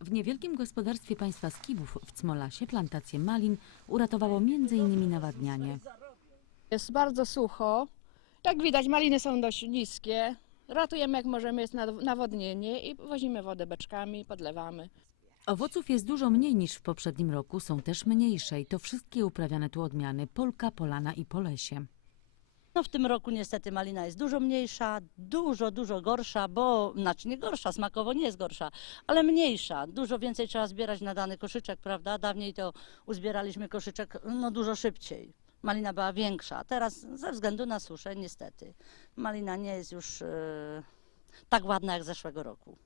W niewielkim gospodarstwie państwa Skibów w Cmolasie plantację malin uratowało m.in. nawadnianie. Jest bardzo sucho. Jak widać, maliny są dość niskie. Ratujemy jak możemy, jest nawodnienie i wozimy wodę beczkami, podlewamy. Owoców jest dużo mniej niż w poprzednim roku, są też mniejsze i to wszystkie uprawiane tu odmiany Polka, Polana i Polesie. No w tym roku niestety malina jest dużo mniejsza, dużo, dużo gorsza, bo, znaczy nie gorsza, smakowo nie jest gorsza, ale mniejsza. Dużo więcej trzeba zbierać na dany koszyczek, prawda? Dawniej to uzbieraliśmy koszyczek no dużo szybciej. Malina była większa, teraz ze względu na suszę niestety malina nie jest już e, tak ładna jak zeszłego roku.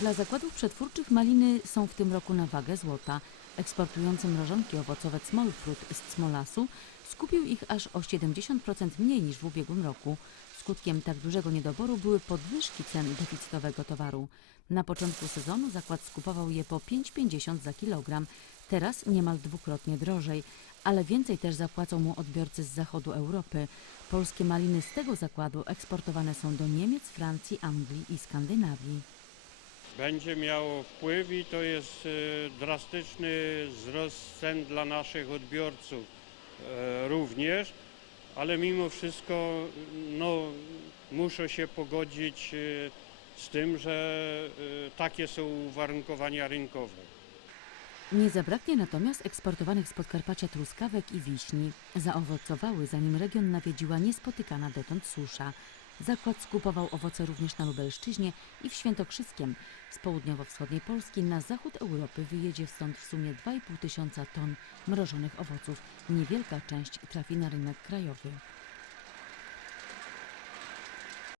Dla zakładów przetwórczych maliny są w tym roku na wagę złota. Eksportujący mrożonki owocowe Smallfruit z Cmolasu skupił ich aż o 70% mniej niż w ubiegłym roku. Skutkiem tak dużego niedoboru były podwyżki cen deficytowego towaru. Na początku sezonu zakład skupował je po 5,50 za kilogram, teraz niemal dwukrotnie drożej, ale więcej też zapłacą mu odbiorcy z zachodu Europy. Polskie maliny z tego zakładu eksportowane są do Niemiec, Francji, Anglii i Skandynawii. będzie miało wpływ i to jest e, drastyczny wzrost cen dla naszych odbiorców również, ale mimo wszystko no, muszę się pogodzić e, z tym, że e, takie są uwarunkowania rynkowe. Nie zabraknie natomiast eksportowanych z Podkarpacia truskawek i wiśni. Zaowocowały, zanim region nawiedziła niespotykana dotąd susza. Zakład skupował owoce również na Lubelszczyźnie i w Świętokrzyskiem. Z południowo-wschodniej Polski na zachód Europy wyjedzie stąd w sumie 2,5 tysiąca ton mrożonych owoców. Niewielka część trafi na rynek krajowy.